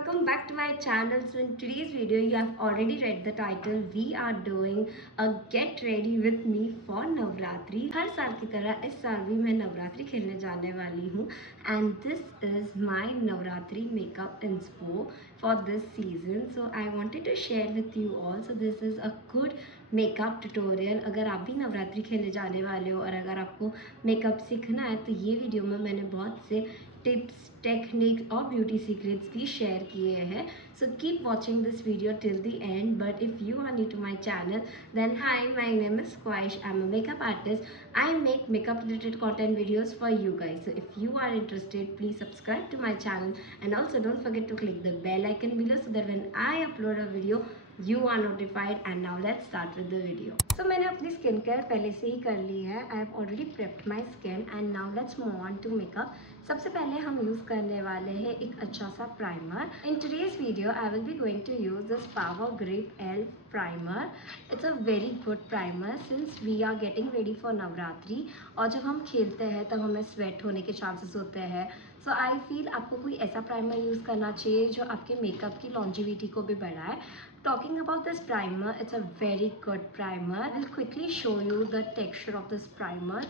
welcome back to my channel. So in today's video you have already read the title. We are doing a get ready with me for Navratri. हर साल की तरह इस साल भी मैं नवरात्रि खेलने जाने वाली हूँ and this is my Navratri makeup inspo for this season. So I wanted to share with you all. So this is a good makeup tutorial. अगर आप भी नवरात्रि खेलने जाने वाले हो और अगर आपको मेकअप सीखना है तो ये वीडियो में मैंने बहुत से टिप्स, टेक्निक्स और ब्यूटी सीक्रेट्स भी शेयर किए हैं। So keep watching this video till the end. But if you are new to my channel then hi, my name is Squaish. I am a makeup artist. I make makeup related content videos for you guys. So if you are interested, please subscribe to my channel and also don't forget to click the bell icon below so that when I upload a video you are notified. And now let's start with the video. So मैंने अपनी skin care पहले से ही कर ली है. I have already prepped my skin and now let's move on to makeup. सबसे पहले हम use करने वाले हैं एक अच्छा सा primer. In today's video I will be going to use this Power Grip Elf primer. It's a very good primer since we are getting ready for Navratri और जब हम खेलते हैं तब हमें स्वेट होने के चांसेस होते हैं. सो आई फील आपको कोई ऐसा प्राइमर यूज़ करना चाहिए जो आपके मेकअप की लॉन्जिविटी को भी बढ़ाए. Talking about this primer, it's a very good primer. I will quickly show you the texture of this primer.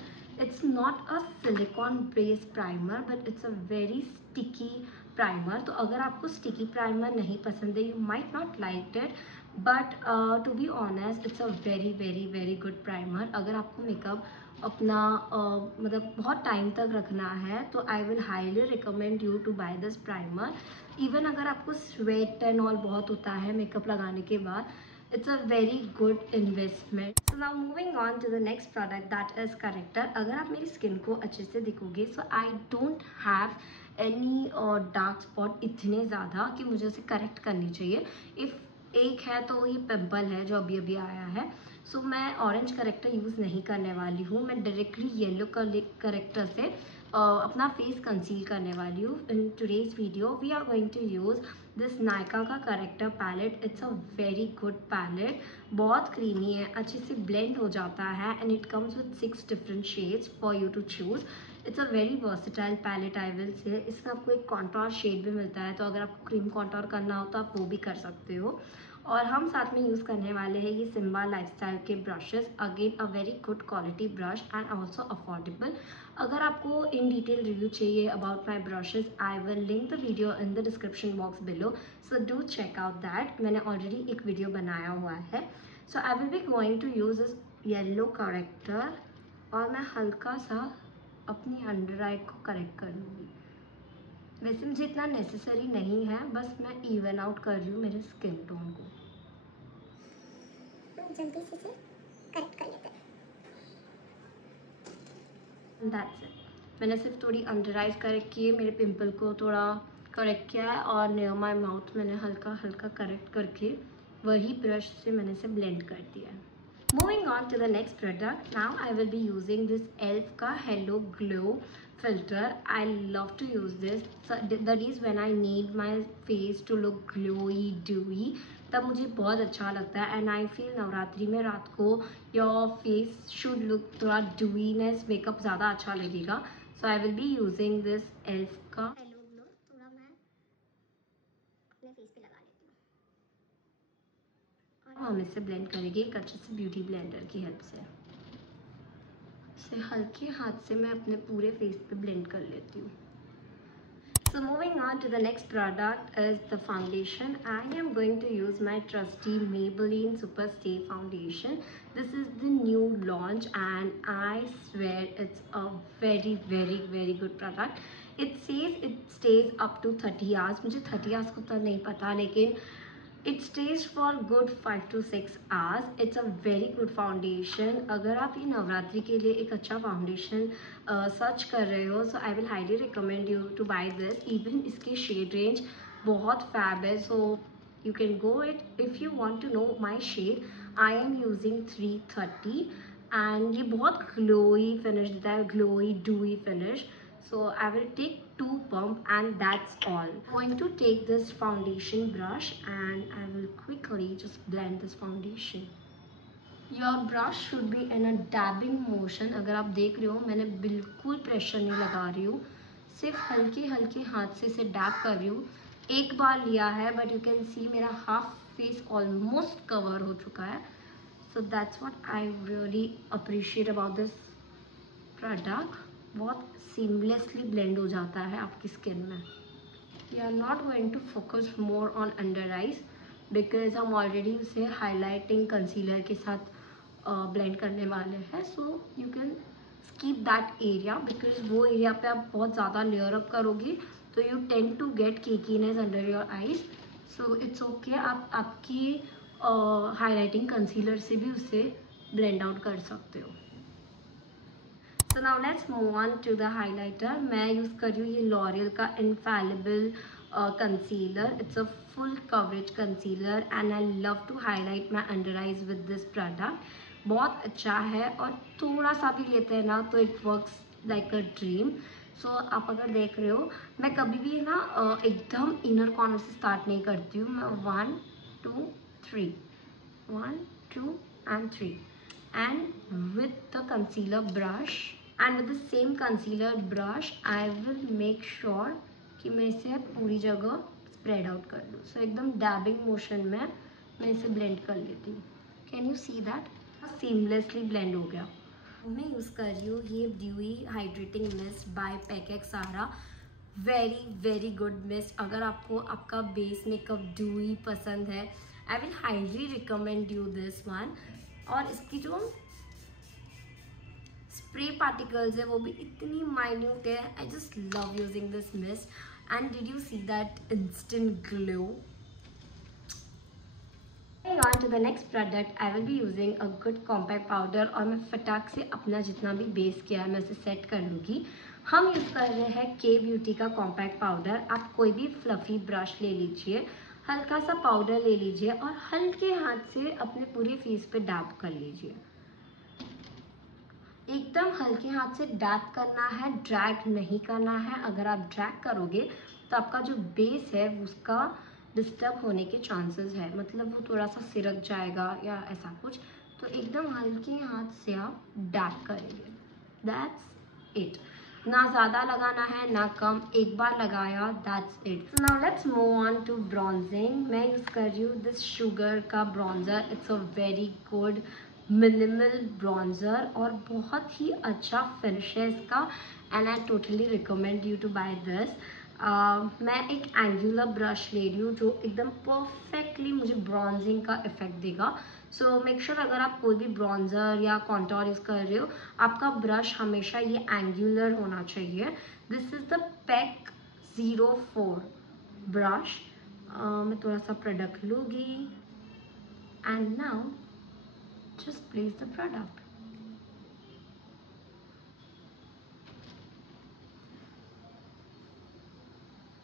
It's not a silicone based primer but it's a very sticky primer. तो अगर आपको sticky primer नहीं पसंद है, you might not like it, but to be honest it's a very good primer. अगर आपको makeup अपना मतलब बहुत टाइम तक रखना है तो I will highly recommend you to buy this primer. Even अगर आपको स्वेट एंड ऑल बहुत होता है मेकअप लगाने के बाद, it's a very good investment. So now moving on to the next product, that is corrector. अगर आप मेरी स्किन को अच्छे से देखोगे, so I don't have any dark spot इतने ज़्यादा कि मुझे उसे करेक्ट करनी चाहिए. इफ़ एक है तो ये पिंपल है जो अभी अभी आया है. सो मैं ऑरेंज करेक्टर यूज़ नहीं करने वाली हूँ. मैं डायरेक्टली येलो करेक्टर से अपना फेस कंसील करने वाली हूँ. In today's video we are going to use this Nykaa का corrector palette. It's a very good palette. बहुत क्रीमी है, अच्छे से ब्लेंड हो जाता है and it comes with 6 different shades for you to choose. It's a very versatile palette I will say. इसमें आपको एक कॉन्टोर शेड भी मिलता है, तो अगर आपको क्रीम कॉन्टोर करना हो तो आप वो भी कर सकते हो. और हम साथ में यूज़ करने वाले हैं ये सिम्बा लाइफस्टाइल के brushes. Again a very good quality brush and also affordable. अगर आपको इन डिटेल रिव्यू चाहिए about my brushes, I will link the video in the description box below, so do check out that. मैंने already एक video बनाया हुआ है. So I will be going to use this yellow corrector और मैं हल्का सा अपनी अंडर आई को करेक्ट करूँगी. वैसे मुझे इतना नेसेसरी नहीं है, बस मैं इवन आउट कर रही हूँ मेरे स्किन टोन को. जल्दी से करेक्ट कर लेते हैं. That's it. मैंने सिर्फ थोड़ी अंडर आइज करेक्ट की है, मेरे पिंपल को थोड़ा करेक्ट किया है और नियर माई माउथ मैंने हल्का हल्का करेक्ट करके वही ब्रश से मैंने इसे ब्लेंड कर दिया है. Moving on to the next product, now I will be using this ELF का Hello Glow filter. I love to use this. So that is when I need my face to look glowy, dewy. तब मुझे बहुत अच्छा लगता है and I feel Navratri में रात को योर फेस शुड लुक थोड़ा dewness, मेकअप ज़्यादा अच्छा लगेगा. So I will be using this ELF का हेलो ग्लो थोड़ा मैं अपने फेस पे लगा लेती हूँ. हम इससे ब्लेंड करेंगे एक अच्छे से ब्यूटी ब्लेंडर की हेल्प से. इसे हल्के हाथ से मैं अपने पूरे फेस पे ब्लेंड कर लेती हूँ. So moving on to the next product is the foundation. I am going to use my trusty Maybelline Super Stay Foundation. This is the new launch and I swear it's a very good product. It says it stays up to 30 hours. मुझे 30 hours को तो नहीं पता, लेकिन it stays for good 5 to 6 hours. It's a very good foundation. अगर आप ये नवरात्रि के लिए एक अच्छा फाउंडेशन सर्च कर रहे हो, so I will highly recommend you to buy this. Even इसकी शेड रेंज बहुत फैब है, so you can go it. If you want to know my shade, I am using 330 and ये बहुत glowy finish देता है, glowy dewy finish. So I will take 2 pump and that's all. I'm going to take this foundation brush and I will quickly just blend this foundation. Your brush should be in a dabbing motion. अगर आप देख रहे हो मैंने बिल्कुल pressure नहीं लगा रही हूँ, सिर्फ हल्के हल्के हाथ से इसे डैब कर रही हूँ एक बार लिया है, बट यू कैन सी मेरा हाफ फेस ऑलमोस्ट कवर हो चुका है. So that's what I really appreciate about this product. बहुत सीमलेसली ब्लेंड हो जाता है आपकी स्किन में. We are not going to focus more on under eyes because हम ऑलरेडी उसे हाईलाइटिंग कंसीलर के साथ ब्लेंड करने वाले हैं. So you can skip that area because वो एरिया पे आप बहुत ज़्यादा लेयर अप करोगी तो you tend to get cakiness under your eyes. So it's okay, आप आपकी हाईलाइटिंग कंसीलर से भी उसे ब्लेंड आउट कर सकते हो. So now let's move on to the highlighter. मैं यूज़ कर रही हूँ ये लॉरियल का infallible concealer. It's a full coverage concealer and I love to highlight my under eyes with this product. बहुत अच्छा है और थोड़ा सा भी लेते हैं ना तो it works like a dream. So आप अगर देख रहे हो, मैं कभी भी ना एकदम इनर कॉर्नर से स्टार्ट नहीं करती हूँ. मैं 1 2 3 1 2 and 3 and with the concealer brush and with the same concealer brush I will make sure कि मैं इसे पूरी जगह स्प्रेड आउट कर दूँ. सो एकदम डैबिंग मोशन में मैं इसे ब्लेंड कर लेती हूँ. Can you see that? Seamlessly blend हो गया. मैं यूज़ कर रही हूँ ये dewy hydrating mist by Pac Exara. Very very good mist. अगर आपको आपका बेस मेकअप ड्यूई पसंद है, I will highly recommend you this one. और इसकी जो स्प्रे पार्टिकल्स है वो भी इतनी माइन्यूट है. I just love using this mist and did you see that instant glow. On to the next product, I will be using a good compact powder. और मैं फटाक से अपना जितना भी बेस किया है मैं उसे सेट कर लूँगी. हम यूज़ कर रहे हैं के ब्यूटी का कॉम्पैक्ट पाउडर. आप कोई भी फ्लफ़ी ब्रश ले लीजिए, हल्का सा पाउडर ले लीजिए और हल्के हाथ से अपने पूरे फेस पे डैब कर लीजिए. एकदम हल्के हाथ से डैब करना है, ड्रैग नहीं करना है. अगर आप ड्रैग करोगे तो आपका जो बेस है उसका डिस्टर्ब होने के चांसेस है, मतलब वो थोड़ा सा सिरक जाएगा या ऐसा कुछ. तो एकदम हल्के हाथ से आप डैब करेंगे. That's it. ना ज़्यादा लगाना है ना कम. एक बार लगाया, that's it. Now let's move on to bronzing. मैं यूज़ कर रही हूँ दिस शुगर का bronzer. It's a very good minimal bronzer और बहुत ही अच्छा फिनिश है इसका and I totally recommend you to buy this. मैं एक एंगुलर ब्रश ले रही हूँ जो एकदम परफेक्टली मुझे ब्रॉन्जिंग का इफेक्ट देगा. सो मेक श्योर अगर आप कोई भी ब्रॉन्जर या कॉन्टोर यूज़ कर रहे हो, आपका ब्रश हमेशा ये एंगुलर होना चाहिए. This is the pack 04 brush. मैं थोड़ा सा प्रोडक्ट लूँगी and now just place the product.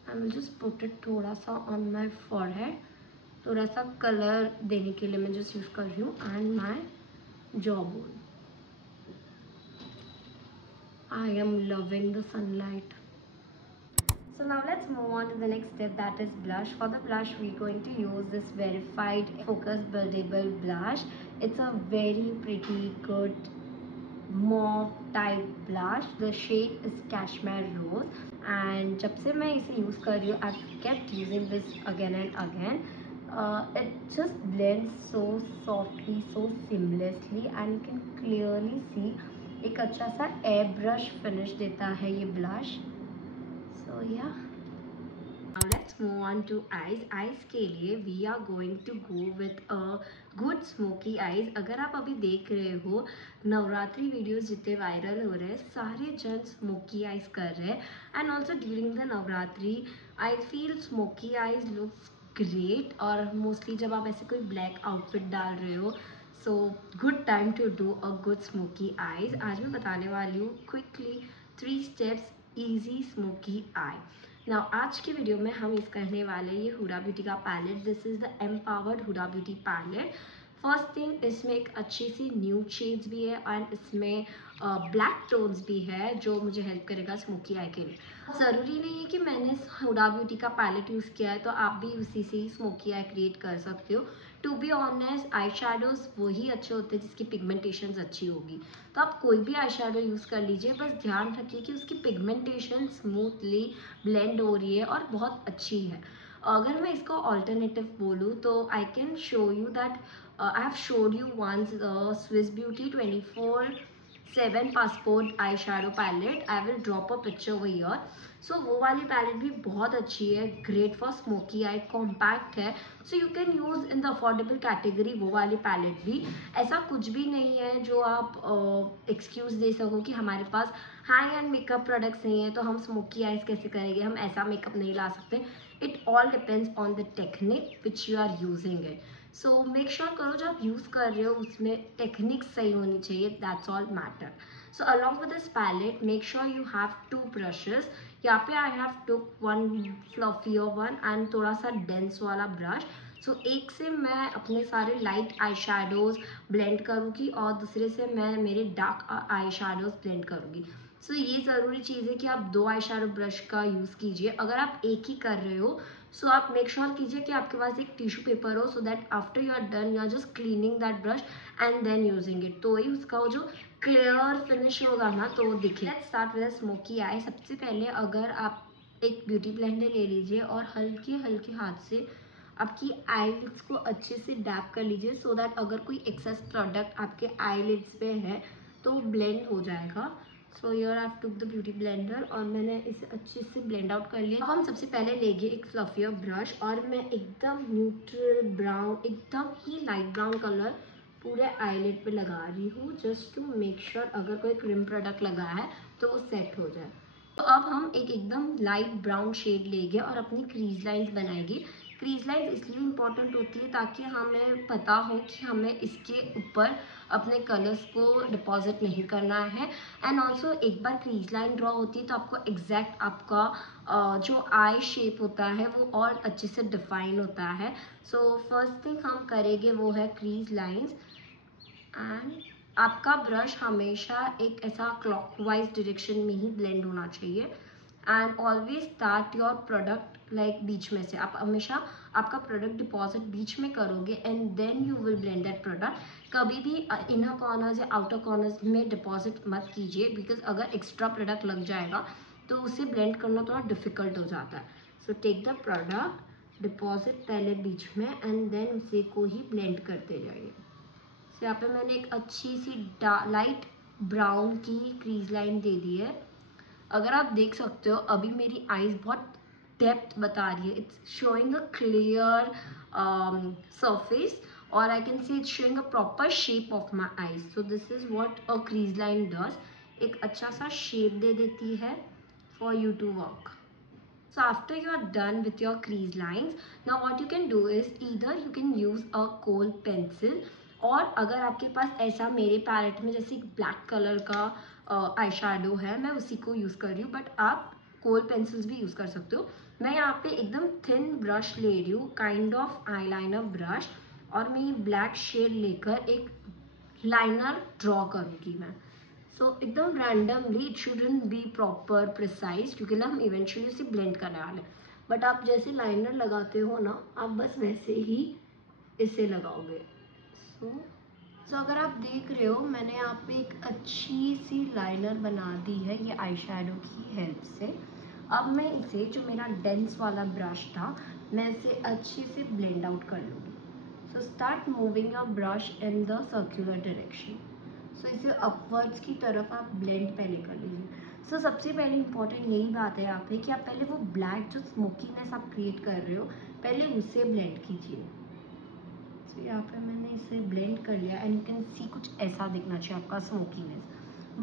I will just put it थोड़ा सा on my forehead. थोड़ा सा कलर देने के लिए मैं just यूज़ कर रही हूँ and my jawbone. I am loving the sunlight. So now let's move on to the next step, that is blush. For the blush we're going to use this verified focus buildable blush. It's a very pretty good mauve type blush. The shade is cashmere rose and जब से मैं इसे use कर रही हूँ I've kept using this again and again. It just blends so softly, so seamlessly and you can clearly see एक अच्छा सा एयर ब्रश फिनिश देता है ये blush. So yeah. Now let's move on to eyes. Eyes के लिए we are going to go with a good smoky eyes. अगर आप अभी देख रहे हो नवरात्रि वीडियोस जितने वायरल हो रहे हैं, सारे जन स्मोकी आइज कर रहे हैं and also during the Navratri I feel smoky eyes looks great. और मोस्टली जब आप ऐसे कोई ब्लैक आउटफिट डाल रहे हो, so good time to do a good smoky eyes. आज मैं बताने वाली हूँ quickly 3 steps easy smoky eye. Now आज की वीडियो में हम यूज़ करने वाले ये हुडा ब्यूटी का palette. This is the empowered Huda Beauty palette. First thing, इसमें एक अच्छी सी न्यूड शेड्स भी है एंड इसमें ब्लैक टोन्स भी है जो मुझे हेल्प करेगा स्मोकी आई के लिए. ज़रूरी नहीं है कि मैंने हुडा ब्यूटी का पैलेट यूज़ किया है तो आप भी उसी से ही स्मोकी आई क्रिएट कर सकते हो. To be honest, eye shadows वही अच्छे होते हैं जिसकी पिगमेंटेशन अच्छी होगी. तो आप कोई भी आई शेडो यूज़ कर लीजिए, बस ध्यान रखिए कि उसकी पिगमेंटेशन स्मूथली ब्लेंड हो रही है और बहुत अच्छी है. अगर मैं इसका ऑल्टरनेटिव बोलूँ तो I can show you that I have showed you once Swiss beauty 24/7 passport eye shadow palette. I will drop a picture over here. So वो वाली पैलेट भी बहुत अच्छी है, great for smoky eye, compact है. So you can use in the affordable category वो वाली palette भी. ऐसा कुछ भी नहीं है जो आप एक्सक्यूज़ दे सको कि हमारे पास हाई एंड मेकअप प्रोडक्ट्स नहीं है तो हम स्मोकी आइज कैसे करेंगे, हम ऐसा मेकअप नहीं ला सकते. It all depends on the technique which you are using it. So make sure करो जो आप यूज़ कर रहे हो उसमें टेक्निक सही होनी चाहिए, that's all matter. So along with this palette make sure you have 2 brushes. यहाँ पे I have took one fluffier one and थोड़ा सा डेंस वाला ब्रश. सो एक से मैं अपने सारे लाइट आई शेडोज़ ब्लेंड करूँगी और दूसरे से मैं मेरे डार्क आई शेडोज़ ब्लेंड करूँगी. सो ये ज़रूरी चीज़ है कि आप 2 आई शेडो ब्रश का यूज़ कीजिए. अगर आप एक ही कर रहे हो सो आप मेक श्योर कीजिए कि आपके पास एक टिश्यू पेपर हो, so that after you are done you are just cleaning that brush and then using it, तो ही उसका वो जो क्लियर फिनिश होगा ना तो वो दिखे. लेट्स स्टार्ट विद स्मोकी आई. सबसे पहले अगर आप एक ब्यूटी ब्लेंडर ले लीजिए और हल्के हल्के हाथ से आपकी आईलिड्स को अच्छे से डैप कर लीजिए, सो दैट अगर कोई एक्सेस प्रोडक्ट आपके आईलिड्स पे है तो ब्लेंड हो जाएगा. So your I took the beauty blender और मैंने इसे अच्छे से ब्लेंड आउट कर लिया. अब हम सबसे पहले लेंगे एक फ्लफियर ब्रश और मैं एकदम न्यूट्रल ब्राउन, एकदम ही लाइट ब्राउन कलर पूरे आईलिड पे लगा रही हूँ, जस्ट टू मेक श्योर अगर कोई क्रीम प्रोडक्ट लगा है तो वो सेट हो जाए. तो अब हम एक एकदम लाइट ब्राउन शेड लेंगे और अपनी क्रीज लाइंस बनाएंगे. क्रीज लाइंस इसलिए इम्पॉर्टेंट होती है ताकि हमें पता हो कि हमें इसके ऊपर अपने कलर्स को डिपॉजिट नहीं करना है. एंड ऑल्सो एक बार क्रीज लाइन ड्रॉ होती है तो आपको एग्जैक्ट आपका जो आई शेप होता है वो और अच्छे से डिफाइन होता है. सो फर्स्ट थिंग हम करेंगे वो है क्रीज लाइंस. एंड आपका ब्रश हमेशा एक ऐसा क्लॉकवाइज डायरेक्शन में ही ब्लेंड होना चाहिए. And always start your product like बीच में से. आप हमेशा आपका प्रोडक्ट डिपॉजिट बीच में करोगे and then you will blend that product. कभी भी इनर कॉर्नर्स या आउटर कॉर्नर्स में डिपॉजिट मत कीजिए, बिकॉज अगर एक्स्ट्रा प्रोडक्ट लग जाएगा तो उसे ब्लेंड करना थोड़ा डिफिकल्ट हो जाता है. So take the product, deposit पहले बीच में एंड देन उसे को ही ब्लेंड करते जाइए. तो यहाँ पे मैंने एक अच्छी सी लाइट ब्राउन की क्रीज लाइन दे दी है. अगर आप देख सकते हो अभी मेरी आईज बहुत डेप्थ बता रही है. It's showing a clear surface और I can see it's showing a proper shape of my eyes. So this is what a crease line does. एक अच्छा सा शेप दे देती है for you to work. So after you are done with your crease lines, now what you can do is either you can use a kohl pencil, और अगर आपके पास ऐसा मेरे पैलेट में जैसे ब्लैक कलर का आई शेडो है मैं उसी को यूज़ कर रही हूँ, बट आप कोल पेंसिल्स भी यूज़ कर सकते हो. मैं यहाँ पे एकदम थिन ब्रश ले रही हूँ, काइंड ऑफ आईलाइनर ब्रश, और मैं ये ब्लैक शेड लेकर एक लाइनर ड्रॉ करूँगी मैं. सो एकदम randomly, it shouldn't be proper precise क्योंकि ना हम इवेंचुअली उसे ब्लेंड करने वाले हैं. बट आप जैसे लाइनर लगाते हो ना आप बस वैसे ही इसे लगाओगे. सो अगर आप देख रहे हो मैंने यहाँ पे एक अच्छी सी लाइनर बना दी है ये आई शेडो की हेल्प से. अब मैं इसे जो मेरा डेंस वाला ब्रश था मैं इसे अच्छे से ब्लेंड आउट कर लूँगी. So start moving your brush in the circular direction. So इसे अपवर्ड्स की तरफ आप ब्लेंड पहले कर लीजिए. सो सबसे पहले इंपॉर्टेंट यही बात है यहाँ पे कि आप पहले वो ब्लैक जो स्मोकीनेस आप क्रिएट कर रहे हो पहले उसे ब्लेंड कीजिए. सो यहाँ पे मैंने इसे ब्लेंड कर लिया एंड यू कैन सी कुछ ऐसा दिखना चाहिए आपका स्मोकीनेस.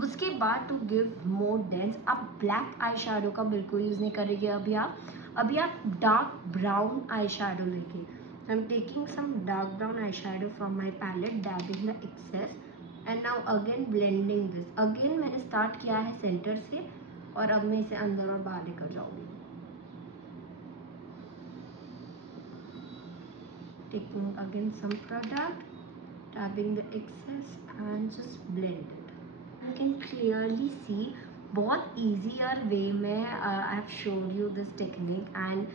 उसके बाद टू गिव मोर डेंस आप ब्लैक आई शेडो का बिल्कुल यूज़ नहीं करेंगे. अभी आप डार्क ब्राउन आई शेडो लेंगे. I am taking some dark brown eye shadow from my palette, dabbing the excess and now again blending this. Again मैंने start किया है सेंटर से और अब मैं इसे अंदर और बाहर लेकर जाऊँगी. Taking again some product, tapping the excess and just blend it. You can clearly see बहुत easier way में I have showed you this technique and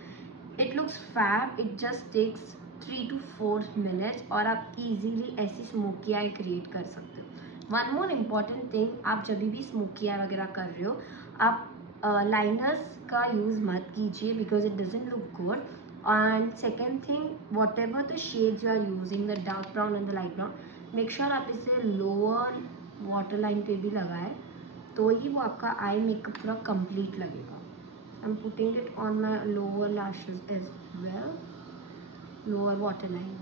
it looks fab. It just takes 3 to 4 minutes और आप easily ऐसी smoky I create कर सकते हो. One more important thing, आप जब भी स्मोकी आई वगैरह कर रहे हो आप लाइनर्स का यूज़ मत कीजिए because it doesn't look good. And second thing, whatever the shades you are using, the dark brown and the light brown, make sure आप इसे लोअर वाटर लाइन पे भी लगाएं, तो ही वो आपका आई मेकअप पूरा कंप्लीट लगेगा. I am putting it on my lower lashes as well, lower waterline,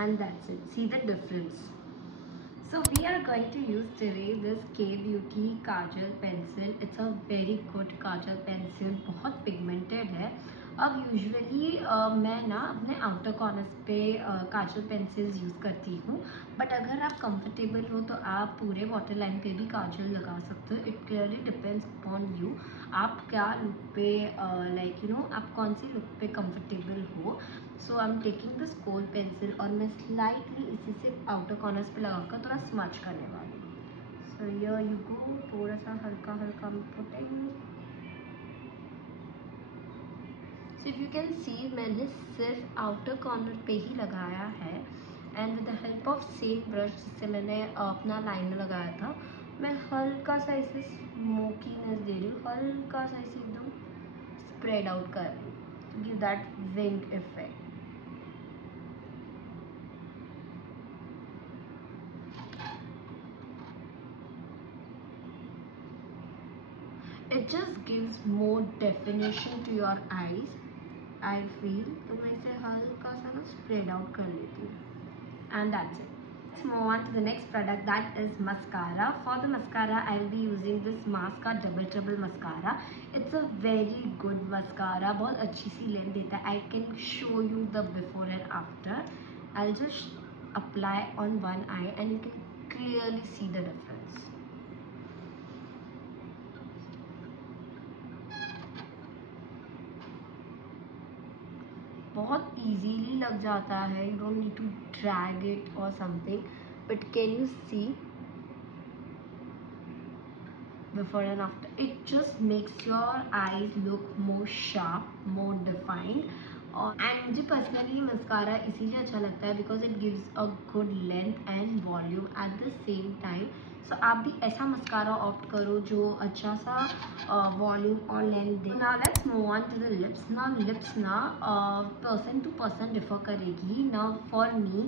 and that's it. See the difference. So we are going to use today this K Beauty Kajal pencil. It's a very good Kajal pencil, बहुत pigmented है. अब usually मैं ना अपने outer corners पे काजल pencils use करती हूँ, but अगर आप कंफर्टेबल हो तो आप पूरे वाटर लाइन पे भी काजल लगा सकते हो. It clearly depends upon you, आप क्या लुक पे लाइक यू नो आप कौन सी लुक पे कंफर्टेबल हो. So I am taking this kohl pencil और मैं स्लाइटली इसी से आउटर कॉर्नर्स पे लगाकर थोड़ा स्मच करने वाली हूँ. सो हियर यू गो, थोड़ा सा हल्का हल्का putting. So if you can see, मैंने सिर्फ आउटर कॉर्नर पे ही लगाया है, and with the help of same brush जिससे मैंने अपना लाइनर लगाया था, मैं हल्का सा इसे स्मोकीनेस दे रही हूँ, हल्का सा इसे एकदम स्प्रेड आउट कर रही हूँ, give that wing effect. It just gives more definition to your eyes, I feel. तो मैं इसे हल्का सा ना स्प्रेड आउट कर लेती हूँ, and that's it. Let's move on to the next product, that is mascara. For the mascara, I will be using this Masca Double Trouble mascara. It's a very good mascara, बहुत अच्छी C length देता है. I can show you the before and after. I'll just apply on one eye and you can clearly see the difference. बहुत easily लग जाता है, you don't need to drag it or something, but can you see before and after? It just makes your eyes look more sharp, more defined. And मुझे personally mascara इसीलिए अच्छा लगता है because it gives a good length and volume at the same time. So आप भी ऐसा mascara opt करो जो अच्छा सा वॉल्यूम और लेंथ दे. Now let's move on to the lips. Now lips ना पर्सन टू पर्सन डिफर करेगी. नाउ फॉर मी,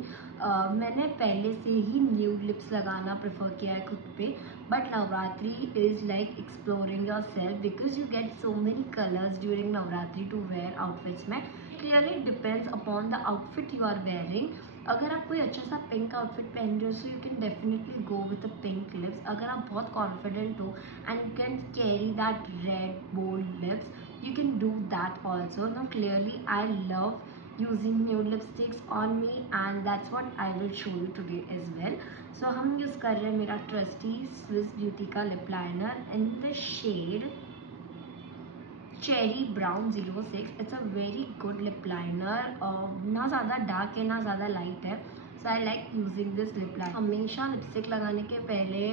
मैंने पहले से ही न्यूड लिप्स लगाना प्रेफर किया है खुद पे, but Navratri is like exploring your self because you get so many colours during Navratri to wear outfits में. Clearly depends upon the outfit you are wearing. अगर आप कोई अच्छा सा पिंक आउटफिट पहन रहे हो so you can definitely go with the pink lips. अगर आप बहुत कॉन्फिडेंट हो and you can carry that red bold lips, you can do that also. Now clearly I love using nude lipsticks on me and that's what I will show you today as well. So हम use कर रहे हैं मेरा trusty Swiss beauty का lip liner in the shade cherry brown 06. It's a very good lip liner, ना ज़्यादा dark है ना ज़्यादा लाइट है. So I like using this lip liner. हमेशा लिपस्टिक लगाने के पहले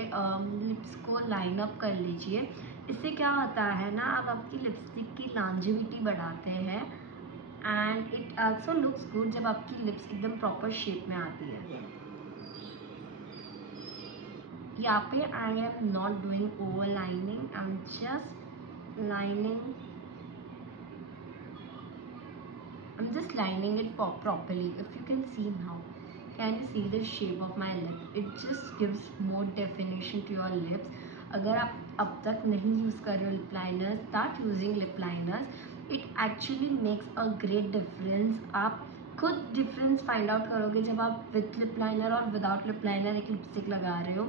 लिप्स को लाइन अप कर लीजिए. इससे क्या होता है ना, आप आपकी लिपस्टिक की लॉन्जेविटी बढ़ाते हैं and it also looks good जब आपकी लिप्स एकदम प्रॉपर शेप में आती है. यहाँ पे I am not doing over lining, I am just lining. I'm just lining it properly. If you can see now, can you see the shape of my lip? It just gives more definition to your lips. अगर आप अब तक नहीं use कर रहे हो lip liners, start using lip liners. It actually makes a great difference. आप खुद डिफरेंस फाइंड आउट करोगे जब आप विथ लिप लाइनर और विदाउट लिप लाइनर एक लिपस्टिक लगा रहे हो.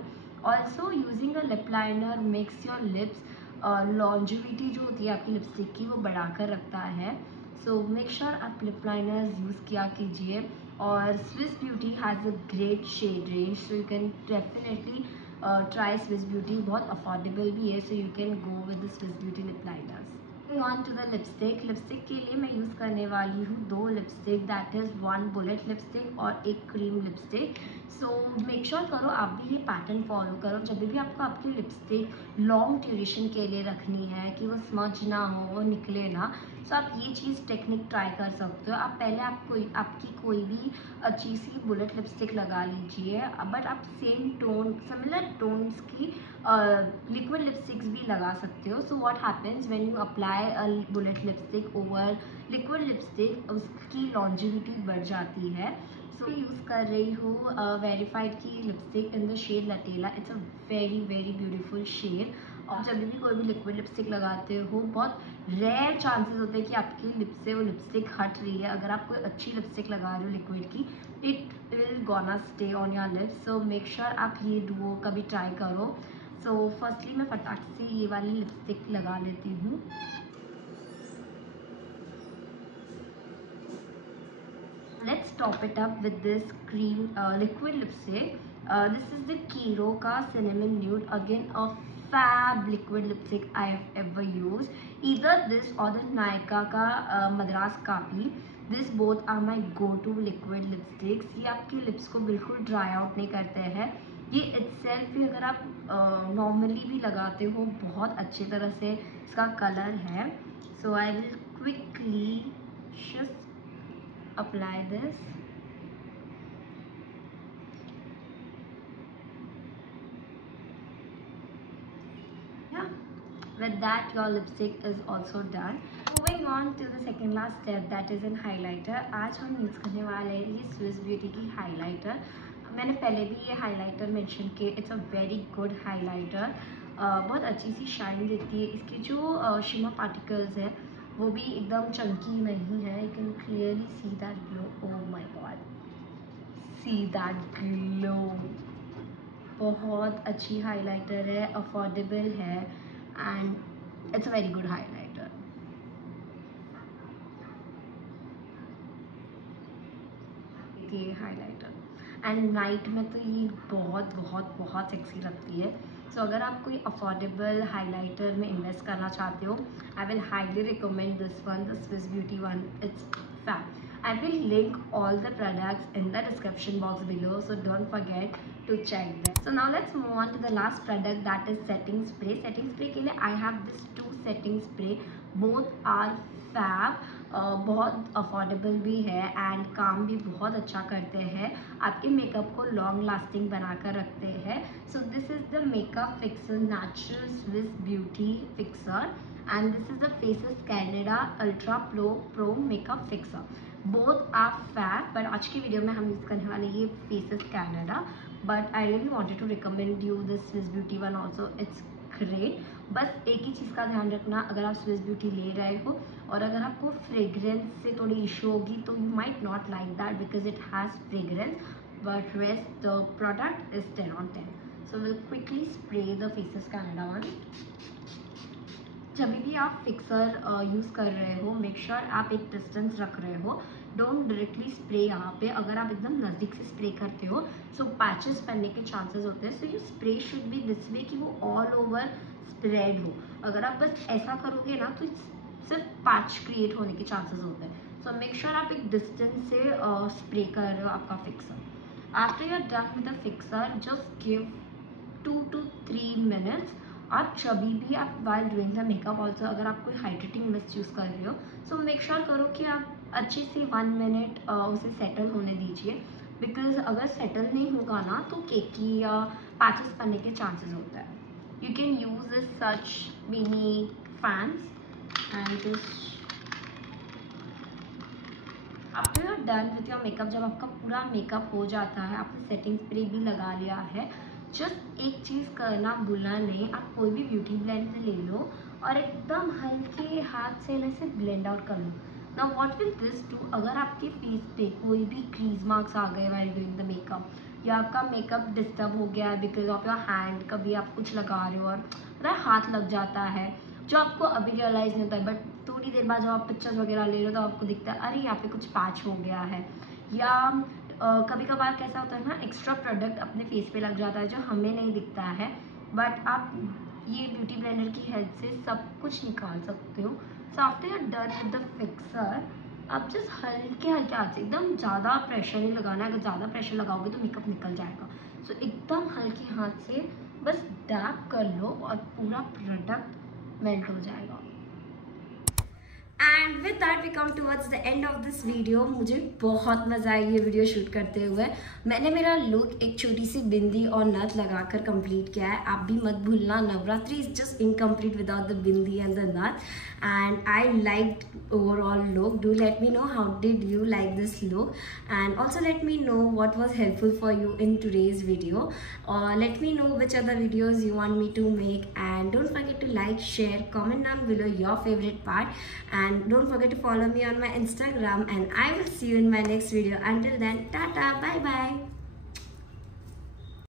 Also using a lip liner makes your lips longevity जो होती है आपकी लिपस्टिक की वो बढ़ा कर रखता है. सो मेक श्योर आप लिप लाइनर्स यूज़ किया कीजिए. और Swiss Beauty has a great shade range, so you can definitely try Swiss Beauty. बहुत अफोर्डेबल भी है, so you can go with the Swiss Beauty lip liners. On to the lipstick. Lipstick के लिए मैं यूज़ करने वाली हूँ दो lipstick, that is one bullet lipstick और एक cream lipstick. So make sure करो आप भी ये पैटर्न फॉलो करो. जब भी आपको आपकी लिपस्टिक लॉन्ग ड्यूरेशन के लिए रखनी है कि वो स्मज ना हो, वो निकले ना, सो आप ये चीज़ टेक्निक ट्राई कर सकते हो। आप पहले आपकी कोई भी अच्छी सी बुलेट लिपस्टिक लगा लीजिए, बट आप सेम टोन सिमिलर टोन्स की लिक्विड लिपस्टिक्स भी लगा सकते हो। So what happens when you apply a bullet lipstick over liquid lipstick, उसकी लॉन्जिविटी बढ़ जाती है। सो यूज़ कर रही हूँ वेरीफाइड की लिपस्टिक इन द शेड लटेला। It's a very very beautiful shade. और जब भी कोई भी लिक्विड लिपस्टिक लगाते हो, बहुत रेयर चांसेस होते हैं कि आपकी लिप से वो लिपस्टिक हट रही है। अगर आप कोई अच्छी लिपस्टिक लगा रहे हो लिक्विड की, it will gonna stay on your lips. So make sure आप ये डुओ कभी ट्राई करो। सो फर्स्टली मैं फटाक से ये वाली लिपस्टिक लगा लेती हूँ। Let's top it up with this cream liquid lipstick. This is the Kiro ka Cinnamon Nude. Again, a fab liquid lipstick I have ever used. Either this or the Nykaa ka Madras Kapi. This both are my go-to liquid lipsticks. ये आपके lips को बिल्कुल dry out नहीं करते हैं। ये itself भी अगर आप नॉर्मली भी लगाते हो, बहुत अच्छी तरह से इसका कलर है। So I will quickly just apply this. Yeah, with that your lipstick is also done. Moving on to the second last step, that is in highlighter. आज हम यूज़ करने वाले हैं ये स्विस ब्यूटी की हाइलाइटर। मैंने पहले भी ये हाइलाइटर मेंशन किया, it's a very good highlighter. बहुत अच्छी सी शाइन देती है। इसके जो शिमर पार्टिकल्स है वो भी एकदम चंकी नहीं है। You can clearly see that glow. Oh my God, see that glow. बहुत अच्छी हाइलाइटर है, अफोर्डेबल है and it's a very good highlighter. ये हाइलाइटर एंड नाइट में तो ये बहुत बहुत बहुत सेक्सी लगती है। सो अगर आप कोई अफोर्डेबल हाइलाइटर में इन्वेस्ट करना चाहते हो, I will highly recommend this one, the Swiss Beauty one. It's fab. I will link all the products in the description box below, so don't forget to check them. So now let's move on to the last product, that is setting spray. Setting spray के लिए I have this two setting spray. Both are fab. बहुत affordable भी है and काम भी बहुत अच्छा करते हैं, आपके मेकअप को लॉन्ग लास्टिंग बनाकर रखते हैं। So this is the makeup fixer natural Swiss Beauty fixer and this is the Faces Canada ultra pro makeup fixer. Both are fab, but आज की वीडियो में हम यूज़ करने वाले ये Faces Canada. But I really wanted to recommend you this Swiss Beauty one also, it's great. बस एक ही चीज़ का ध्यान रखना, अगर आप स्विस ब्यूटी ले रहे हो और अगर आपको फ्रेग्रेंस से थोड़ी इशू होगी तो you might not like that because it has fragrance, but rest the product is 10 on 10. So will quickly spray the Faces Canada one. जब भी आप फिक्सर यूज़ कर रहे हो, मेक श्योर आप एक डिस्टेंस रख रहे हो। डोंट डायरेक्टली स्प्रे यहाँ पे। अगर आप एकदम नज़दीक से स्प्रे करते हो सो पैचेस बनने के चांसेस होते हैं। So you spray should be this way कि वो ऑल ओवर स्प्रेड हो। अगर आप बस ऐसा करोगे ना तो सिर्फ पैच क्रिएट होने के चांसेस होते हैं। सो मेक श्योर आप एक डिस्टेंस से स्प्रे कर रहे हो आपका fixer. After you are done with the fixer, just give 2 to 3 minutes। आप जब भी आप while doing the makeup also अगर आप कोई हाइड्रेटिंग मिस्ट यूज़ कर रहे हो, सो मेक श्योर करो कि आप अच्छे से 1 मिनट उसे सेटल होने दीजिए, बिकॉज अगर सेटल नहीं होगा ना तो केकी या पैचेस बनने के चांसेस होता है। You can use this such mini fans and this. After you are done with your makeup, जब आपका पूरा मेकअप हो जाता है, आपने सेटिंग स्प्रे भी लगा लिया है, जस्ट एक चीज़ करना भूलना नहीं, आप कोई भी ब्यूटी ब्लेंडर ले लो और एकदम हल्के हाथ से इसे ब्लेंड आउट कर लो। Now what will this do, अगर आपके फेस पे कोई भी क्रीज मार्क्स आ गए व्हाइल डूइंग द मेकअप, या आपका मेकअप डिस्टर्ब हो गया बिकॉज ऑफ योर हैंड, कभी आप कुछ लगा रहे हो और पूरा हाथ लग जाता है, जो आपको अभी रियलाइज़ नहीं होता है, बट थोड़ी देर बाद जब आप पिक्चर्स वगैरह ले रहे हो तो आपको दिखता है अरे यहाँ पे कुछ पैच हो गया है। या कभी कभार कैसा होता है ना, एक्स्ट्रा प्रोडक्ट अपने फेस पे लग जाता है जो हमें नहीं दिखता है, बट आप ये ब्यूटी ब्लेंडर की हेल्प से सब कुछ निकाल सकते हो। So after you are done with the fixer, आप जस्ट हल्के हल्के हाथ से, एकदम ज़्यादा प्रेशर नहीं लगाना है, अगर ज़्यादा प्रेशर लगाओगे तो मेकअप निकल जाएगा। सो एकदम हल्के हाथ से बस डैप कर लो और पूरा प्रोडक्ट मेल्ट हो जाएगा। And with that we come towards the end of this video. मुझे बहुत मज़ा आई ये वीडियो शूट करते हुए। मैंने मेरा लुक एक छोटी सी बिंदी और नथ लगाकर कंप्लीट किया है। आप भी मत भूलना, Navratri is just incomplete without the bindi and the nath. And I like overall look. Do let me know how did you like this look, and also let me know what was helpful for you in today's video, or let me know which other videos you want me to make. And don't forget to like, share, comment down below your favorite part, and don't forget to follow me on my Instagram, and I will see you in my next video. Until then, tata, bye bye.